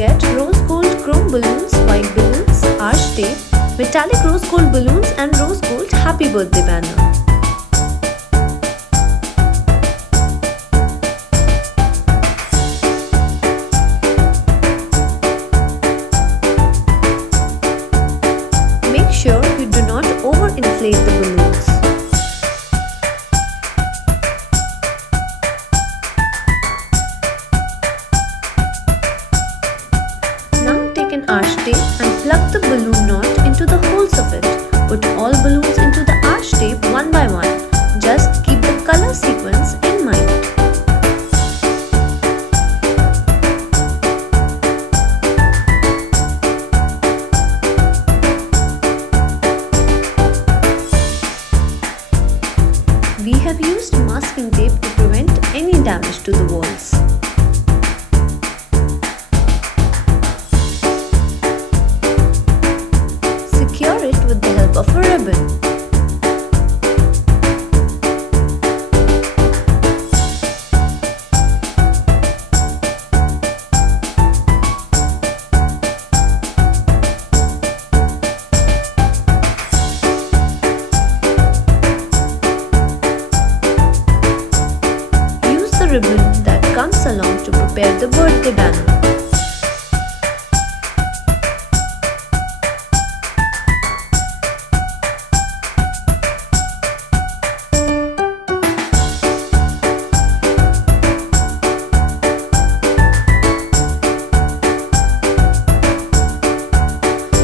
get rose gold chrome balloons, white balloons, arch tape, metallic rose gold balloons and rose gold happy birthday banner. Make sure you do not overinflate the balloons. Now take an arch tape and plug the balloon knot into the holes of it. Put all balloons into the arch tape one by one. Just keep the color sequence in mind. We have used masking tape to prevent any damage to the walls. Secure it with the help of a ribbon. Use the ribbon that comes along to prepare the birthday banner.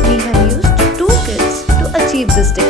We have used 2 kits to achieve this decor.